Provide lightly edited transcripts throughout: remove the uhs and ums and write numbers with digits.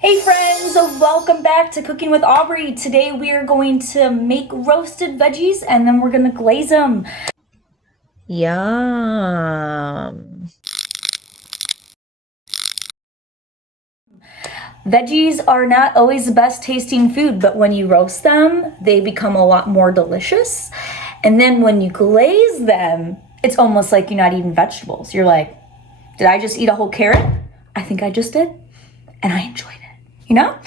Hey friends, welcome back to Cooking with Aubrey. Today we are going to make roasted veggies and then we're going to glaze them. Yum. Veggies are not always the best tasting food, but when you roast them, they become a lot more delicious. And then when you glaze them, it's almost like you're not eating vegetables. You're like, did I just eat a whole carrot? I think I just did, and I enjoyed it. You know,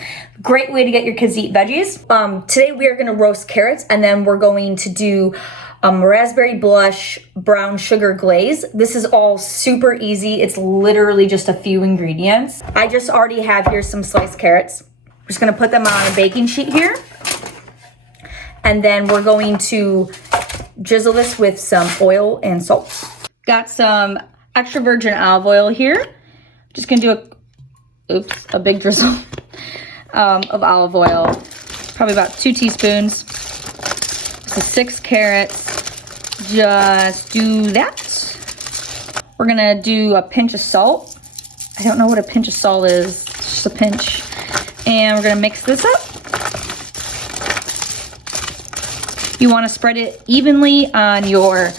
great way to get your kids to eat veggies. Today we are going to roast carrots, and then we're going to do raspberry blush brown sugar glaze. This is all super easy. It's literally just a few ingredients. I just already have here some sliced carrots. We're just going to put them on a baking sheet here, and then we're going to drizzle this with some oil and salt. Got some extra virgin olive oil here. Just going to do a big drizzle of olive oil, probably about 2 teaspoons. So 6 carrots, just do that. We're gonna do a pinch of salt. I don't know what a pinch of salt is, just a pinch. And we're gonna mix this up. You wanna spread it evenly on your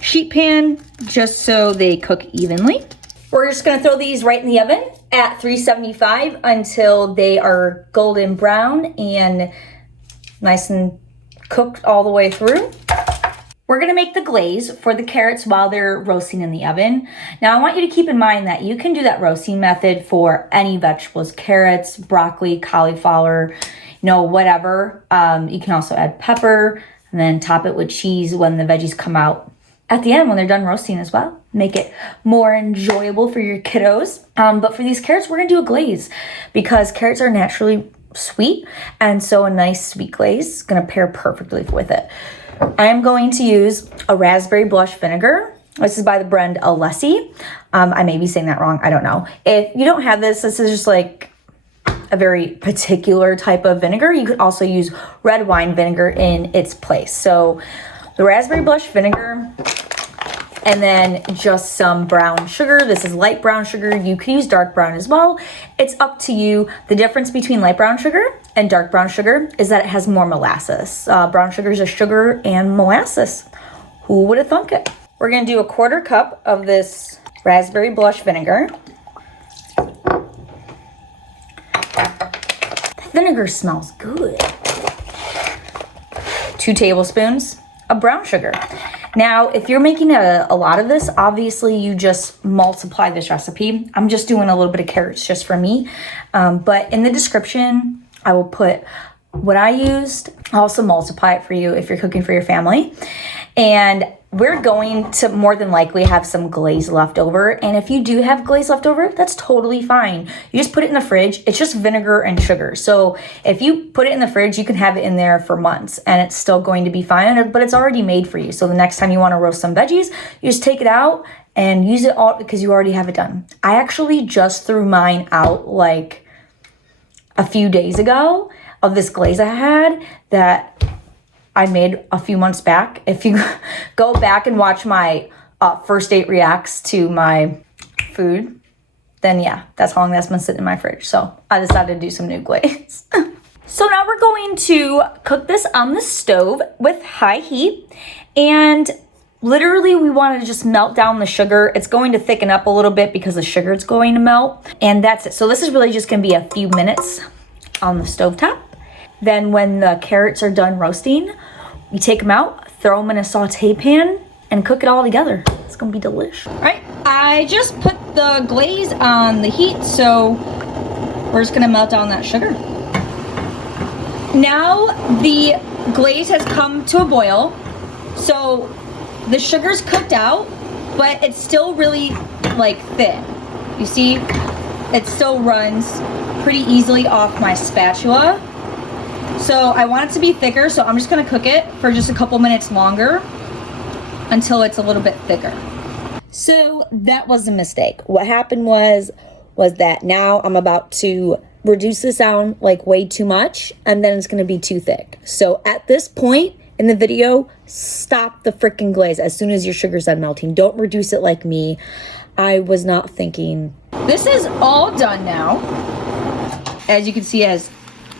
sheet pan, just so they cook evenly. We're just gonna throw these right in the oven at 375 until they are golden brown and nice and cooked all the way through. We're gonna make the glaze for the carrots while they're roasting in the oven. Now I want you to keep in mind that you can do that roasting method for any vegetables, carrots, broccoli, cauliflower, whatever. You can also add pepper and then top it with cheese when the veggies come out at the end when they're done roasting as well. Make it more enjoyable for your kiddos. But for these carrots, we're gonna do a glaze because carrots are naturally sweet, and so a nice sweet glaze is gonna pair perfectly with it. I am going to use a raspberry blush vinegar. This is by the brand Alessi. I may be saying that wrong, I don't know. If you don't have this is just like a very particular type of vinegar. You could also use red wine vinegar in its place. So the raspberry blush vinegar, and then just some brown sugar. This is light brown sugar. You could use dark brown as well. It's up to you. The difference between light brown sugar and dark brown sugar is that it has more molasses. Brown sugar is just sugar and molasses. Who would have thunk it? We're gonna do a 1/4 cup of this raspberry blush vinegar. The vinegar smells good. 2 tablespoons of brown sugar. Now, if you're making a lot of this, obviously you just multiply this recipe. I'm just doing a little bit of carrots just for me. But in the description, I will put what I used. I'll also multiply it for you if you're cooking for your family. And we're going to more than likely have some glaze left over. And if you do have glaze left over, that's totally fine. You just put it in the fridge. It's just vinegar and sugar. So if you put it in the fridge, you can have it in there for months and it's still going to be fine, but it's already made for you. So the next time you want to roast some veggies, you just take it out and use it all because you already have it done. I actually just threw mine out like a few days ago of this glaze I had that I made a few months back. If you go back and watch my first date reacts to my food, then yeah, that's how long that's been sitting in my fridge. So I decided to do some new glaze. So now we're going to cook this on the stove with high heat. And literally we want to just melt down the sugar. It's going to thicken up a little bit because the sugar is going to melt. And that's it. So this is really just going to be a few minutes on the stovetop. Then when the carrots are done roasting, you take them out, throw them in a saute pan, and cook it all together. It's gonna be delicious. All right, I just put the glaze on the heat, so we're just gonna melt down that sugar. Now the glaze has come to a boil, so the sugar's cooked out, but it's still really like thin. You see, it still runs pretty easily off my spatula. So I want it to be thicker, so I'm just gonna cook it for just a couple minutes longer until it's a little bit thicker. So that was a mistake. What happened was that now I'm about to reduce this down like way too much, and then it's gonna be too thick. So at this point in the video, stop the freaking glaze as soon as your sugar's done melting. Don't reduce it like me. I was not thinking. This is all done now. as you can see, has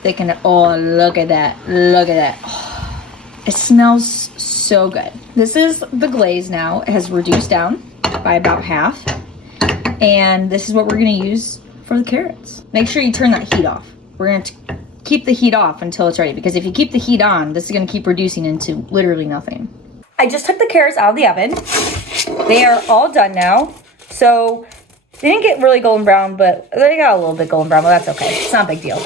thickened. Oh, look at that. Look at that. Oh, it smells so good. This is the glaze now. It has reduced down by about half. And this is what we're gonna use for the carrots. Make sure you turn that heat off. We're gonna keep the heat off until it's ready, because if you keep the heat on, this is gonna keep reducing into literally nothing. I just took the carrots out of the oven. They are all done now. So they didn't get really golden brown, but they got a little bit golden brown, but that's okay. It's not a big deal.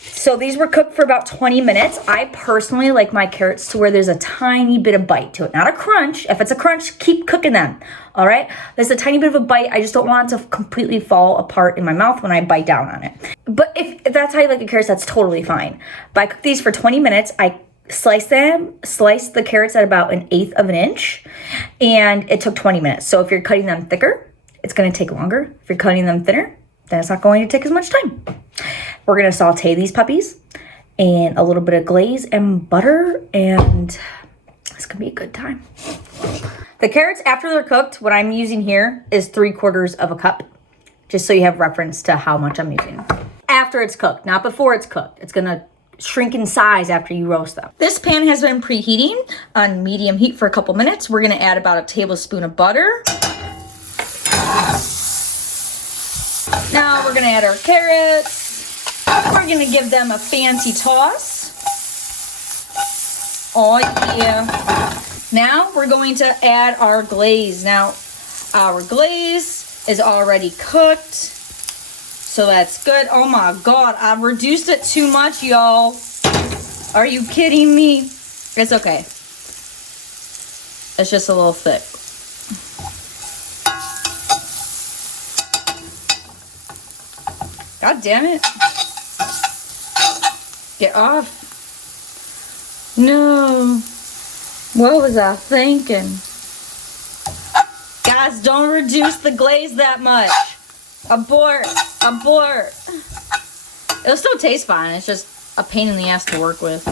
So these were cooked for about 20 minutes. I personally like my carrots to where there's a tiny bit of bite to it. Not a crunch. If it's a crunch, keep cooking them. All right? There's a tiny bit of a bite. I just don't want it to completely fall apart in my mouth when I bite down on it. But if that's how you like your carrots, that's totally fine. But I cooked these for 20 minutes. I sliced the carrots at about 1/8 of an inch, and it took 20 minutes. So if you're cutting them thicker, it's going to take longer. If you're cutting them thinner, then it's not going to take as much time. We're going to saute these puppies in a little bit of glaze and butter, and it's going to be a good time. The carrots, after they're cooked, what I'm using here is 3/4 of a cup, just so you have reference to how much I'm using. After it's cooked, not before it's cooked. It's going to shrink in size after you roast them. This pan has been preheating on medium heat for a couple minutes. We're going to add about a tablespoon of butter. Now we're going to add our carrots. We're going to give them a fancy toss. Oh yeah. Now we're going to add our glaze. Now our glaze is already cooked, so that's good. Oh my God, I've reduced it too much, y'all. Are you kidding me? It's okay. It's just a little thick. God damn it. Get off. No. What was I thinking? Guys, don't reduce the glaze that much. Abort. Abort. It'll still taste fine. It's just a pain in the ass to work with.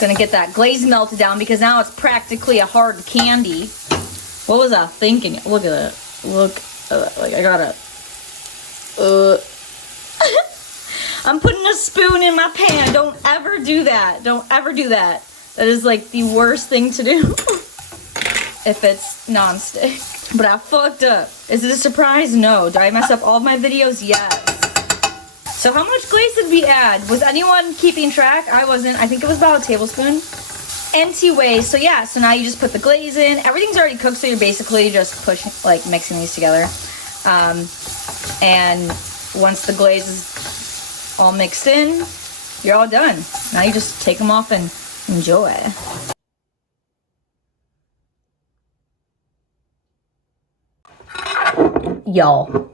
Gonna get that glaze melted down because now it's practically a hard candy. What was I thinking? Look at that. Look at that. Like, I gotta... I'm putting a spoon in my pan. Don't ever do that. Don't ever do that. That is like the worst thing to do if it's nonstick. But I fucked up. Is it a surprise? No. Did I mess up all of my videos? Yes. So how much glaze did we add? Was anyone keeping track? I wasn't. I think it was about a tablespoon. Anyway, so yeah. So now you just put the glaze in. Everything's already cooked, so you're basically just pushing, like mixing these together. And once the glaze is all mixed in, you're all done. Now you just take them off and enjoy. Y'all,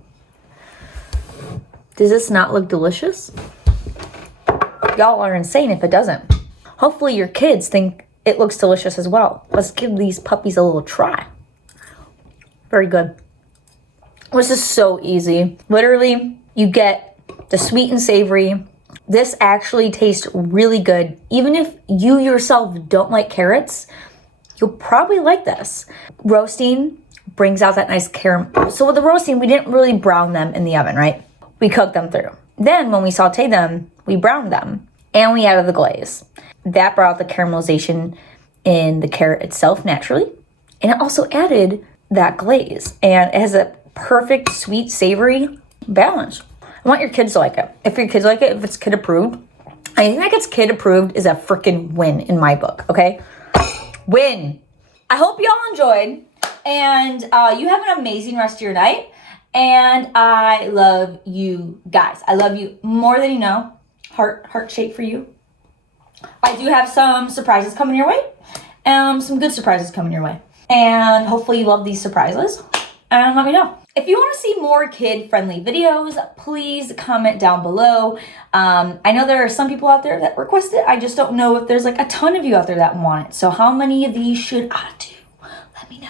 does this not look delicious? Y'all are insane if it doesn't. Hopefully your kids think it looks delicious as well. Let's give these puppies a little try. Very good. This is so easy. Literally, you get the sweet and savory. This actually tastes really good. Even if you yourself don't like carrots, you'll probably like this. Roasting brings out that nice caramel. So with the roasting, we didn't really brown them in the oven, right? We cooked them through. Then when we sauteed them, we browned them and we added the glaze. That brought out the caramelization in the carrot itself naturally. And it also added that glaze. And it has a perfect sweet, savory balance. I want your kids to like it. If your kids like it, if it's kid approved, anything that gets kid approved is a freaking win in my book, okay? Win. I hope y'all enjoyed, and you have an amazing rest of your night, and I love you guys. I love you more than you know. Heart shape for you. I do have some surprises coming your way, some good surprises coming your way, and hopefully you love these surprises, and let me know. If you want to see more kid-friendly videos, please comment down below. I know there are some people out there that request it. I just don't know if there's like a ton of you out there that want it. So how many of these should I do? Let me know.